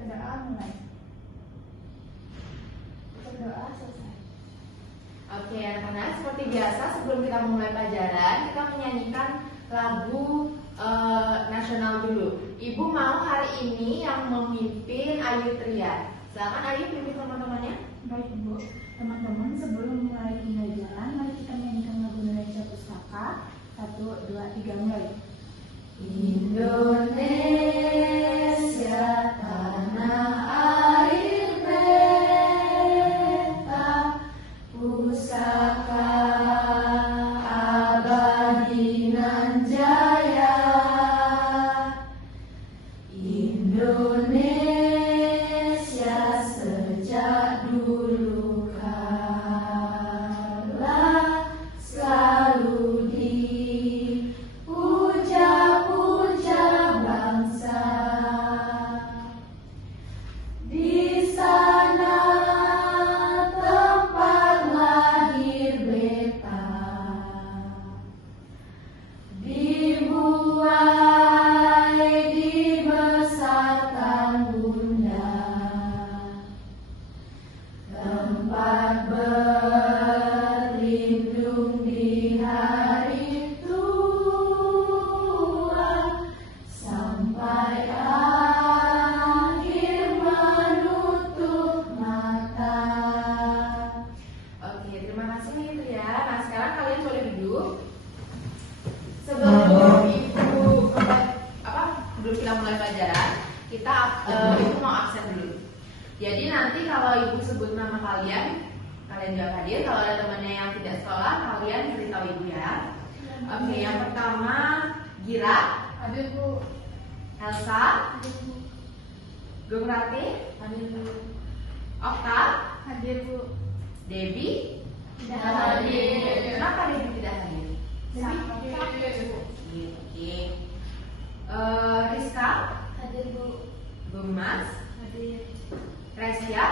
Berdoa mulai. Berdoa selesai. Oke, anak-anak, seperti biasa sebelum kita memulai pelajaran, kita menyanyikan lagu nasional dulu. Ibu mau hari ini yang memimpin Ayu Tria. Silakan Ayu pimpin teman-temannya. Baik Bu, teman-teman sebelum mulai pembelajaran, mari kita menyanyikan lagu Indonesia Pustaka. 1, 2, 3, mulai. Indonesia tanah air beta, pusaka abadi nan jaya. Indonesia sejak dulu kala selalu dipuja-puja bangsa. Di sana tempat lahir beta, dibuai dibesarkan bunda, tempat berlindung di hari tua, sampai akhir menutup mata. Oke, terima kasih itu ya. Nah, sekarang kalian boleh duduk. Sebelum ibu belum kita mulai pelajaran, kita ibu mau absen dulu. Jadi nanti kalau ibu sebut nama kalian jawab hadir. Kalau ada temannya yang tidak sekolah, kalian beritahu ibu ya. Oke, yang pertama Gira, Hadir Bu. Elsa, Hadir Bu. Gumrati, Hadir Bu. Okta, Hadir Bu. Debbie. Tidak hadir. Kenapa Debbie tidak hadir? Hadir Bu. Oke. Rizka, Hadir Bu. Bumas, Hadir. Resya.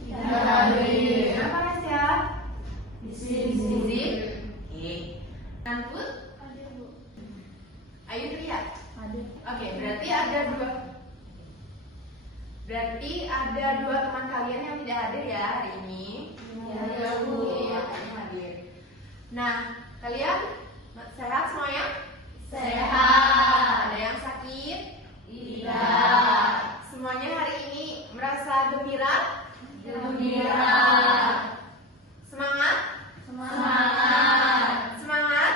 Tidak hadir. Kenapa Resya? Busy. Oke. Nantut, Hadir Bu. Ayu Tria. Hadir. Oke, berarti ada dua teman kalian yang tidak hadir ya hari ini. Iya, Bu. Iya, kalian hadir. Nah, kalian sehat semuanya? Sehat. Ada yang sakit? Tidak. Semuanya hari ini merasa gembira? Gembira. Semangat? Semangat. Semangat?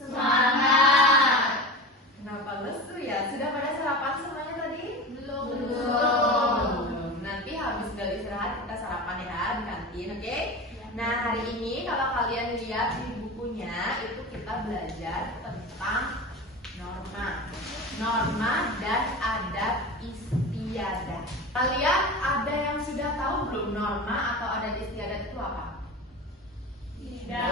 Semangat. Kenapa lesu ya? Sudah pada sarapan semuanya tadi? Belum. Nanti habis dari istirahat kita sarapan ya di kantin, oke? Ya. Nah, hari ini kalau kalian lihat di bukunya itu kita belajar tentang norma dan adat istiadat. Kalian ada yang sudah tahu belum norma atau adat istiadat itu apa? Tidak.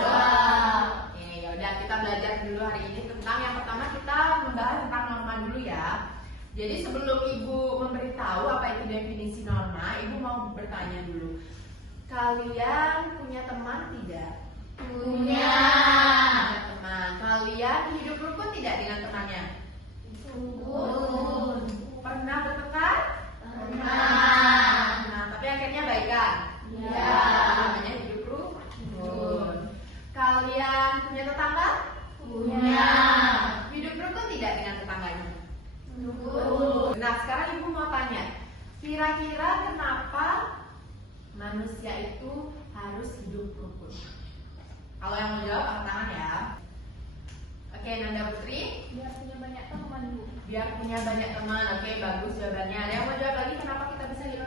Oke, ya udah kita belajar dulu hari ini tentang yang pertama kita membahas tentang norma dulu ya. Jadi sebelum ibu memberitahu apa itu definisi norma, ibu mau bertanya dulu. Kalian punya teman tidak? Punya. Punya teman. Kalian hidup rukun tidak dengan temannya? Rukun. Pernah bertengkar? Pernah. Nah, tapi akhirnya baikan? Iya. Namanya hidup rukun. Kalian punya tetangga? Punya. Hidup rukun tidak dengan tetangganya? Rukun. Nah, sekarang ibu mau tanya, kira-kira kenapa manusia itu harus hidup rukun? Kalau yang mau jawab angkat tangan ya. Oke, Nanda Putri. Biar punya banyak teman Bu. Biar punya banyak teman. Oke, bagus jawabannya. Ada yang mau jawab lagi kenapa kita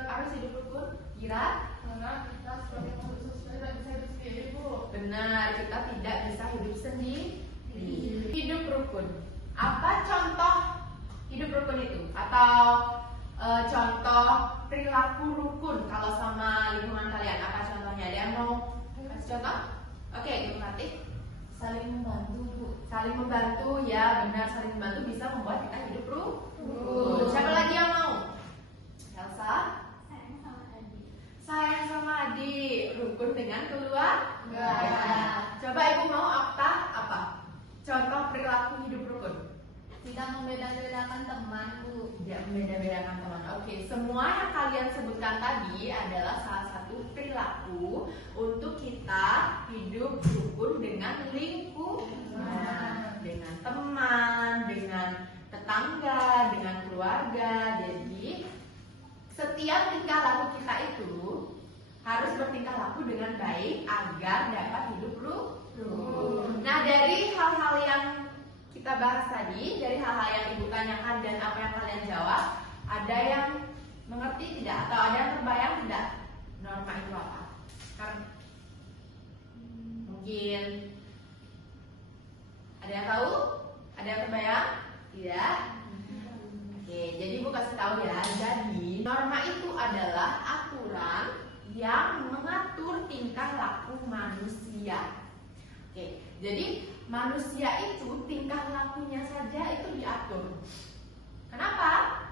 harus hidup rukun? Kira? Karena kita sebagai makhluk sosial tidak bisa hidup sendiri Bu. Benar, kita tidak bisa hidup sendiri. Hidup rukun. Apa contoh hidup rukun itu? Atau contoh perilaku rukun kalau sama lingkungan kalian? Apa contohnya? Ada yang mau kasih contoh? Oke, Ibu Fatih. Saling membantu Bu. Saling membantu, ya benar, saling membantu bisa membuat kita hidup rukun. Siapa lagi yang mau? Elsa? Sayang sama adik. Sayang sama adik, rukun dengan keluarga. Enggak. Coba ibu mau apa? Contoh perilaku hidup rukun. Tidak membeda-bedakan teman Bu. Tidak membeda-bedakan teman. Oke, semua yang kalian sebutkan tadi adalah salah satu perilaku untuk kita hidup rukun dengan lingkungan, dengan teman, dengan tetangga, dengan keluarga. Jadi setiap tingkah laku kita itu harus bertingkah laku dengan baik agar dapat hidup rukun. Nah, dari hal-hal yang kita bahas tadi, dari hal-hal yang Ibu tanyakan dan apa yang kalian jawab, ada yang mengerti tidak? Atau ada yang terbayang tidak norma itu apa? Karena mungkin ada yang tahu? Ada yang terbayang? Tidak? Oke, jadi Ibu kasih tahu ya. Jadi norma itu adalah aturan yang mengatur tingkah laku manusia. Oke, jadi manusia itu tingkah lakunya saja itu diatur. Kenapa?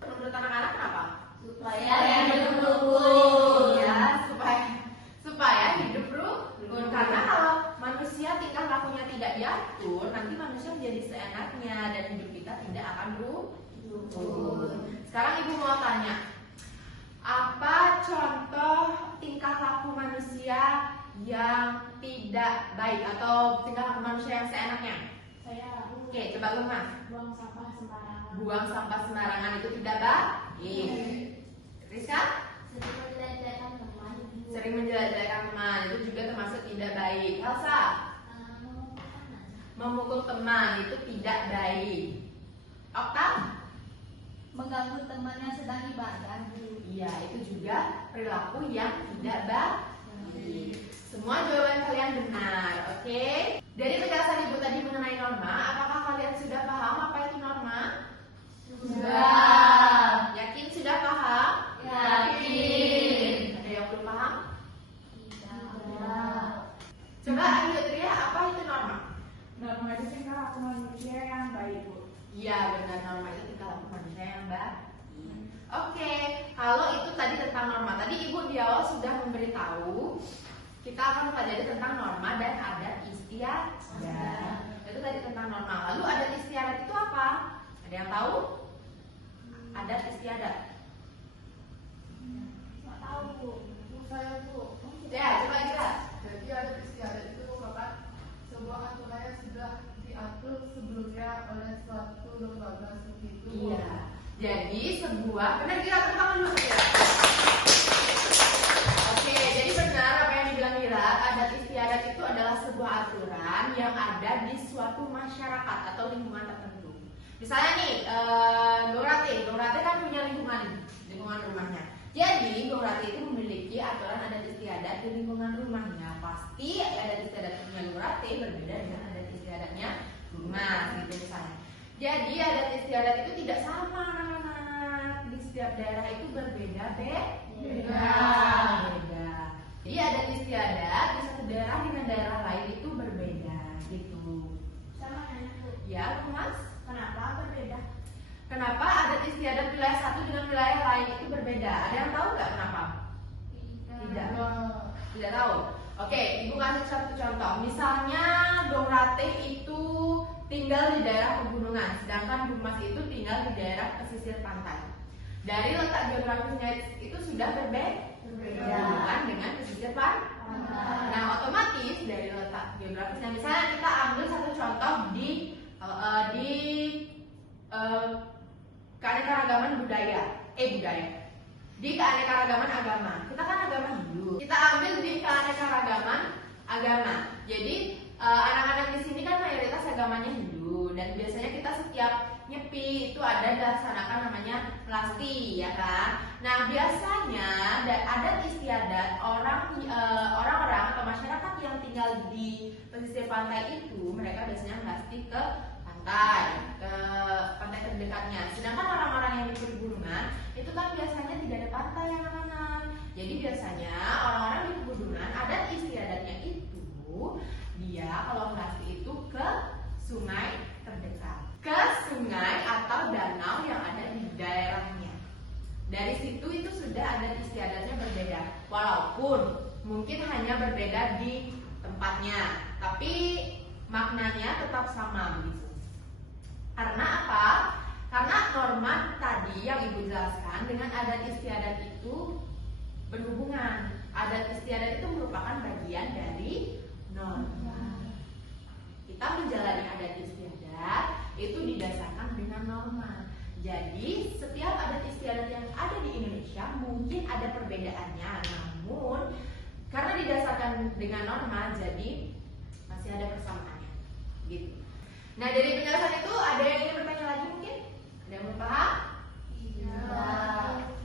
Menurut anak-anak kenapa? Supaya hidup rukun. Ya, supaya hidup rukun. Karena kalau manusia tingkah lakunya tidak diatur, nanti manusia menjadi seenaknya dan hidup kita tidak akan rukun. Sekarang Ibu mau tanya, apa contoh tingkah laku manusia yang tidak baik atau tingkah laku manusia yang seenaknya? Oke, coba Luma. Buang sampah sembarangan. Buang sampah sembarangan itu tidak baik. Rizka? Sering menjelek-jelekan teman itu juga termasuk tidak baik. Elsa? Memukul teman itu tidak baik. Okta? Mengganggu teman yang sedang ibadah. Iya, itu juga perilaku yang tidak baik. Semua jawaban kalian benar, oke? Dari penjelasan Ibu tadi mengenai norma, apakah kalian sudah paham apa itu norma? Sudah. Yakin sudah paham? Yakin. Ada yang belum paham? Tidak. Coba ayo Tria, apa itu norma? Norma itu tingkah laku manusia yang baik, Bu. Iya, benar, norma itu tingkah laku manusia yang baik. Oke, kalau itu tadi tentang norma. Tadi Ibu di awal sudah memberitahu kita akan mempelajari tentang norma dan adat istiadat. Itu tadi tentang norma. Lalu adat istiadat itu apa? Ada yang tahu? Adat istiadat. Nggak tahu, Bu. Saya Bu, Ya, coba jelas. jadi adat istiadat itu merupakan sebuah aturan yang sudah diatur sebelumnya oleh suatu lembaga seperti itu. Iya. Jadi sebuah benar kita tepuk tangan dulu ya. Oke, jadi benar apa yang dibilang Mira, adat istiadat itu adalah sebuah aturan yang ada di suatu masyarakat atau lingkungan tertentu. Misalnya nih, Gong Rate kan punya lingkungan rumahnya. Jadi Gong Rate itu memiliki aturan adat istiadat di lingkungan rumahnya. Pasti adat istiadatnya Gong Rate berbeda dengan adat istiadatnya rumah, gitu misalnya. Jadi adat istiadat itu tidak sama anak-anak. Di setiap daerah itu berbeda, beda. Jadi adat istiadat di satu daerah dengan daerah lain itu berbeda, gitu. Sama anak, Bu. Ya, Mas? Kenapa berbeda? Kenapa adat istiadat wilayah satu dengan wilayah lain itu berbeda? Ada yang tahu nggak kenapa? Tidak. Tidak tahu. Oke, Ibu kasih satu contoh. Misalnya Gong Rate itu tinggal di daerah pegunungan, sedangkan Bung Mas itu tinggal di daerah pesisir pantai. Dari letak geografisnya itu sudah berbeda bukan dengan pesisir pantai. Nah, otomatis dari letak geografisnya, misalnya kita ambil satu contoh di keanekaragaman budaya. Di keanekaragaman agama. Kita kan agama Hindu. Kita ambil di keanekaragaman agama. Jadi anak-anak di sini kan mayoritas agamanya Hindu dan biasanya kita setiap nyepi itu ada dilaksanakan namanya melasti, ya kan? Nah, biasanya adat istiadat orang-orang atau masyarakat yang tinggal di pesisir pantai itu mereka biasanya melasti ke pantai terdekatnya. Sedangkan orang-orang yang di pegunungan itu kan biasanya tidak ada pantai, anak-anak. Jadi biasanya orang-orang di pegunungan adat istiadatnya itu dia kalau melasti itu ke sungai terdekat, ke sungai atau danau yang ada di daerahnya. Dari situ itu sudah adat istiadatnya berbeda, walaupun mungkin hanya berbeda di tempatnya, tapi maknanya tetap sama begitu. Karena apa? Karena norma tadi yang Ibu jelaskan dengan adat istiadat itu berhubungan. Adat istiadat itu merupakan bagian dari norma. Kita menjalani adat istiadat itu didasarkan dengan norma. Jadi setiap adat istiadat yang ada di Indonesia mungkin ada perbedaannya, namun karena didasarkan dengan norma, jadi masih ada persamaannya, gitu. Nah, dari penjelasan itu ada yang ingin bertanya lagi mungkin? Ada yang belum paham? Iya.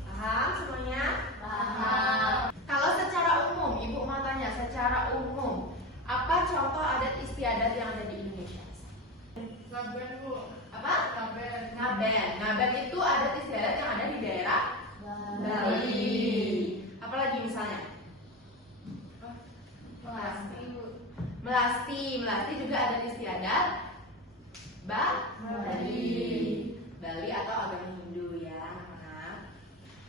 Paham semuanya? Paham. Kalau secara umum, Ibu mau tanya secara umum, apa contoh adat istiadat yang ada di Indonesia? Ngaben Bu. Apa? Ngaben. Ngaben. Ngaben itu adat istiadat yang ada di daerah Bali. Apalagi misalnya? Melasti juga adat istiadat Bali atau agama Hindu ya anak-anak.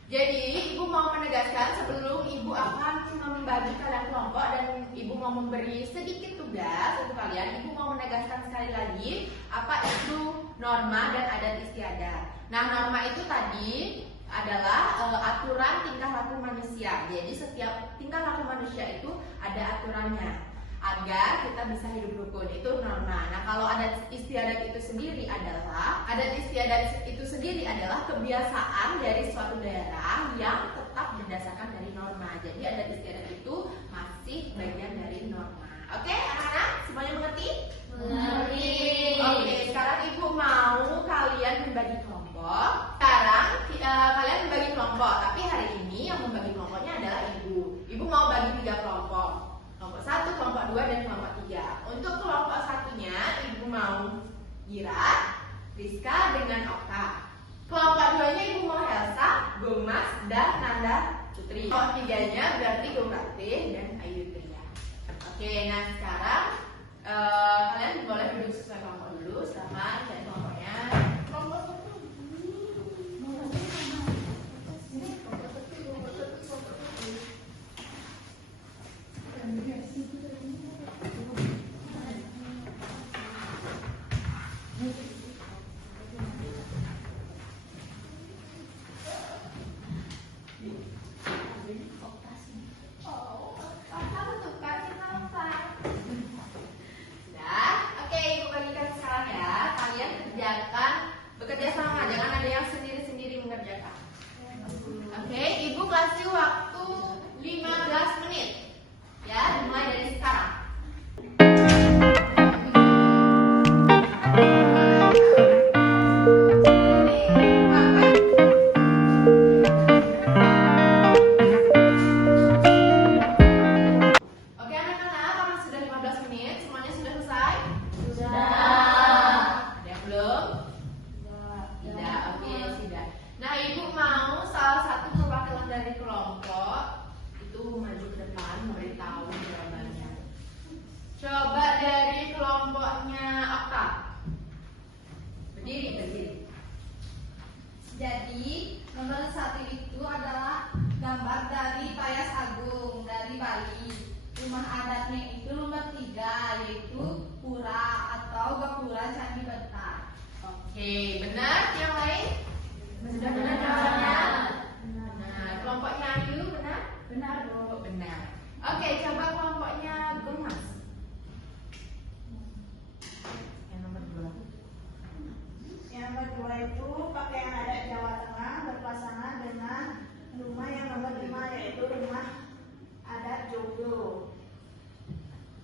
Jadi Ibu mau menegaskan sebelum Ibu akan membagi kalian kelompok dan Ibu mau memberi sedikit tugas untuk kalian, Ibu mau menegaskan sekali lagi apa itu norma dan adat istiadat. Nah, norma itu tadi adalah aturan tingkah laku manusia. Jadi setiap tingkah laku manusia itu ada aturannya agar kita bisa hidup rukun, itu norma. Nah, kalau adat istiadat itu sendiri adalah kebiasaan dari suatu daerah yang tetap berdasarkan dari norma. Jadi adat istiadat itu masih bagian dari norma. Oke, anak-anak semuanya mengerti? Mengerti. Oke, sekarang Ibu mau kalian membagi kelompok. Sekarang kalian membagi kelompok, tapi hari ini yang membagi kelompoknya adalah Ibu. Ibu mau bagi 3 kelompok. Kelompok 1, kelompok 2, dan kelompok 3. Untuk kelompok satunya, Ibu mau Gira, Rizka, dengan Okta. Kelompok 2-nya Ibu mau Elsa, Gomas, dan Nanda Putri. Kelompok 3-nya berarti Gomratih dan Ayu Tria. Oke, nah sekarang kalian boleh duduk sesuai kelompok dulu. Silahkan cari kelompoknya. Bekerja sama, jangan ada yang sendiri-sendiri mengerjakan. Oke, Ibu kasih waktu 15 menit. Ya, dimulai dari sekarang. Oke anak-anak, karena sudah 15 menit, semuanya sudah selesai? Sudah. Ada yang belum? Tidak, oke sudah. Nah, Ibu mau salah satu perwakilan dari kelompok itu maju ke depan memberitahu jawabannya. Coba dari kelompoknya Okta. Berdiri. Jadi nomor 1 itu adalah gambar dari Payas Agung dari Bali. Rumah adatnya itu nomor 3, yaitu Pura atau Gapura Candi Bentar. Oke, benar. Yang lain? Sudah benar jawabannya? Nah, kelompoknya Ayu benar? Benar, Bu. Benar. Oke, coba kelompoknya Gomas. Yang nomor 2. Yang kedua itu pakaian adat Jawa Tengah berpasangan dengan rumah yang nomor 5, yaitu rumah adat Joglo.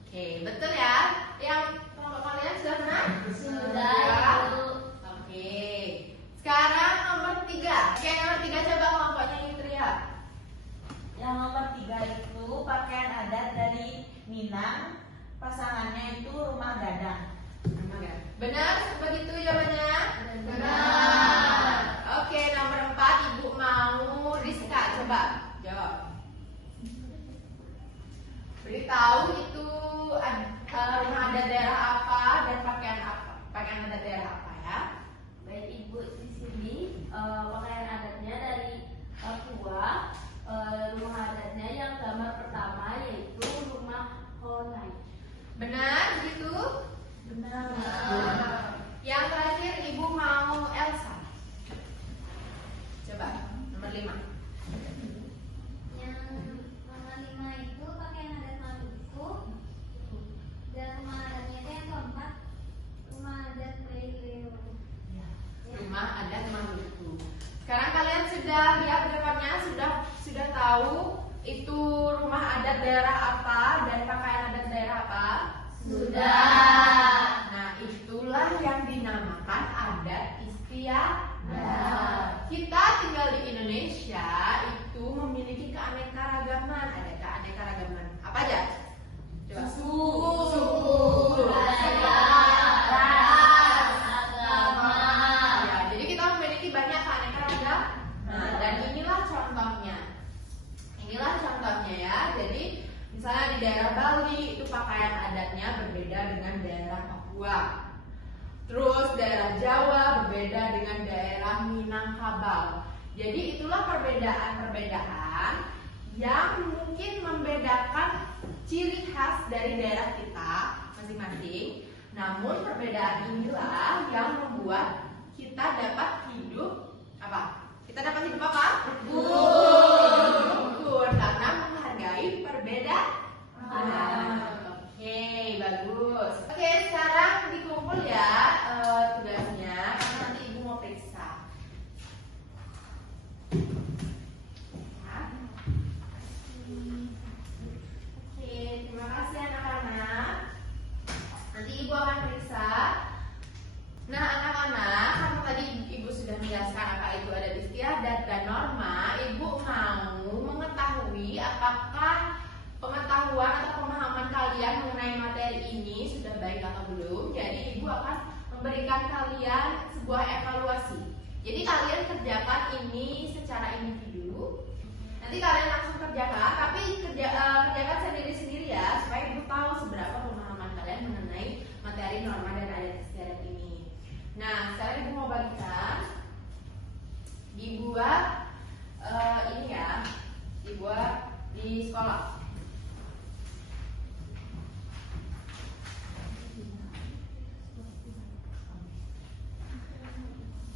Oke, betul ya? Yang kelompok kalian sudah benar? Sudah, Ibu. Oke. Sekarang nomor 3. Oke, nomor 3 coba kelompoknya Yutria. Yang nomor 3 itu pakaian adat dari Minang, pasangannya itu rumah gadang. Benar begitu jawabannya? Benar. Oke, nomor 4 Ibu mau Rizka, coba jawab. Beritahu itu rumah adat daerah apa dan pakaian adat daerah apa ya? Baik Ibu, di sini pakaian adatnya dari Papua. Rumah adatnya yang gambar pertama yaitu rumah Honai. Benar begitu? Benar. Yang terakhir Ibu mau Elsa. sudah lihat gambarnya, sudah tahu itu rumah adat daerah apa dan pakaian adat daerah apa? Sudah. Nah, itulah yang dinamakan adat istiadat. Kita tinggal di Indonesia itu memiliki keanekaragaman. Ada keanekaragaman. Apa aja? Coba. Suku, budaya, ras, agama. Ya, jadi kita memiliki banyak keanekaragaman. Nah, dan inilah contohnya. Inilah contohnya ya. Jadi misalnya di daerah Bali itu pakaian adatnya berbeda dengan daerah Papua. Terus daerah Jawa berbeda dengan daerah Minangkabau. Jadi itulah perbedaan-perbedaan yang mungkin membedakan ciri khas dari daerah kita masing-masing. Namun perbedaan inilah yang membuat kita dapat hidup apa? Kita dapat hidup apa? Rukun, karena menghargai perbedaan. Oke, bagus. Oke, sekarang dikumpul ya tugasnya, karena nanti ibu mau periksa. Oke, terima kasih anak-anak. Nanti ibu akan periksa. Nah, anak-anak, karena tadi ibu sudah menjelaskan apa itu adat istiadat dan norma, ibu mau mengetahui apakah pengetahuan atau pemahaman kalian mengenai materi ini sudah baik atau belum. Jadi ibu akan memberikan kalian sebuah evaluasi. Jadi kalian kerjakan ini secara individu. Nanti kalian langsung kerjakan, tapi kerjakan sendiri-sendiri ya, supaya ibu tahu seberapa pemahaman kalian mengenai materi norma dan adat istiadat ini. Nah, sekarang ibu mau bagikan, dibuat ini ya, dibuat di sekolah.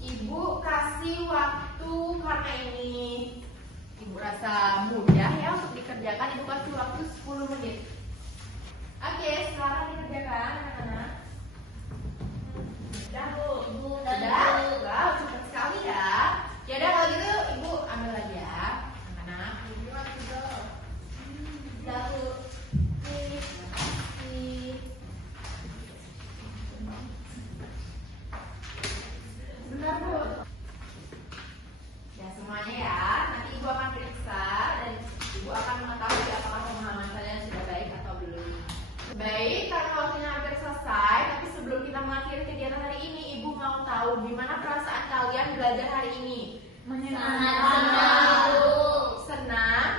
Ibu kasih waktu karena ini ibu rasa mudah ya untuk dikerjakan. Ibu kasih waktu 10 menit. Oke, sekarang dikerjakan anak-anak. Sudah Bu, Ibu sudah. Wow, cepat sekali ya. Ya udah kalau gitu Ibu ambil lagi ya, anak-anak. Sudah Bu. Terima kasih. Benar Bu. Ya semuanya ya. Nanti ibu akan periksa dan ibu akan mengetahui apakah pemahaman kalian sudah baik atau belum. Baik, karena waktunya hampir selesai. Tapi sebelum kita mengakhiri kegiatan hari ini, ibu mau tahu gimana perasaan kalian belajar hari ini? Sangat senang. Senang?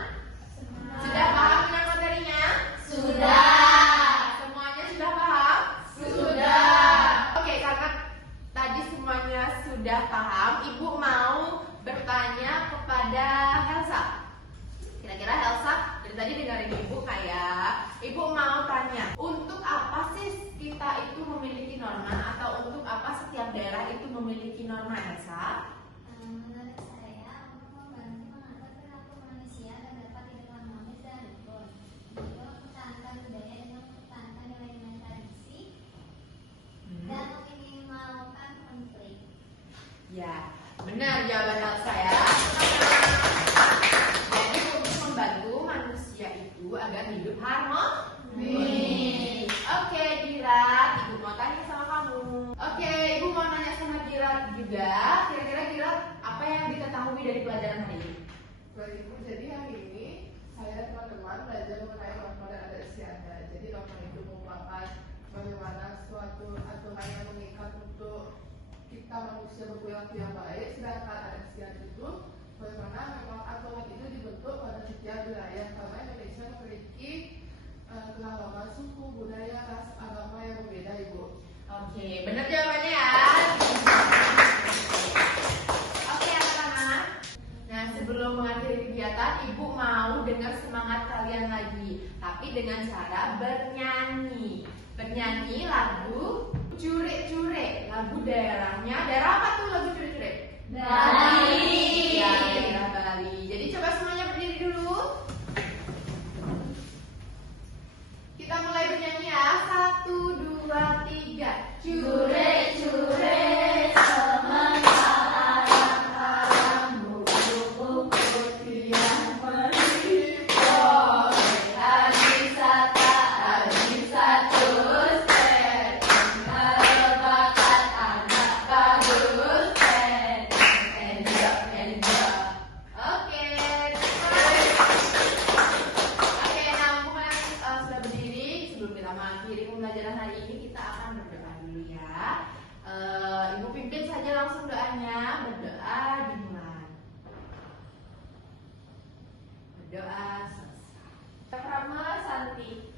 Sudah paham dengan materinya? Sudah. Semuanya sudah paham? Sudah. Oke, karena tadi semuanya sudah paham, ibu mau bertanya kepada Elsa. Kira-kira Elsa dari tadi dengerin ibu kayak ibu mau tanya, untuk apa sih kita itu memiliki norma atau untuk apa setiap daerah itu memiliki norma, Elsa? Menurut saya, untuk membantu mengatur perilaku manusia agar dapat hidup harmonis dan rukun, untuk mempertahankan budaya dengan mempertahankan nilai-nilai tradisi, dan meminimalkan konflik. Ya, benar jawaban Elsa ya. Jadi untuk membantu manusia itu agar hidup harmonis. Oke, Girat, ibu mau tanya sama kamu. Oke, ibu mau nanya sama Girat juga. Kira-kira Girat, apa yang diketahui dari pelajaran hari ini? Baik Ibu, jadi hari ini saya teman-teman belajar mengenai norma dan adat istiadat. Jadi norma itu merupakan bagaimana suatu aturan yang mengikat untuk kita manusia berperilaku yang baik, sedangkan adat istiadat itu bagaimana memang aturan itu dibentuk pada setiap wilayah, karena Indonesia memiliki keragaman suku, budaya, ras, agama yang berbeda Ibu. Oke, benar jawabannya ya. Oke, anak-anak. Nah, sebelum mengakhiri kegiatan, ibu mau dengar semangat kalian lagi, tapi dengan cara bernyanyi. Bernyanyi lagu Cure-Cure, lagu daerahnya. Daerah apa tuh lagu Cure-Cure? Bali. Ya, daerah Bali. Jadi coba semuanya berdiri dulu. Kita mulai bernyanyi ya. 1, 2, 3. Cure-cure sementara kamu sebelum kita mengakhiri pembelajaran hari ini kita akan berdoa dulu ya. Ibu pimpin saja langsung doanya. Berdoa dimulai. Berdoa selesai. Prama Santi.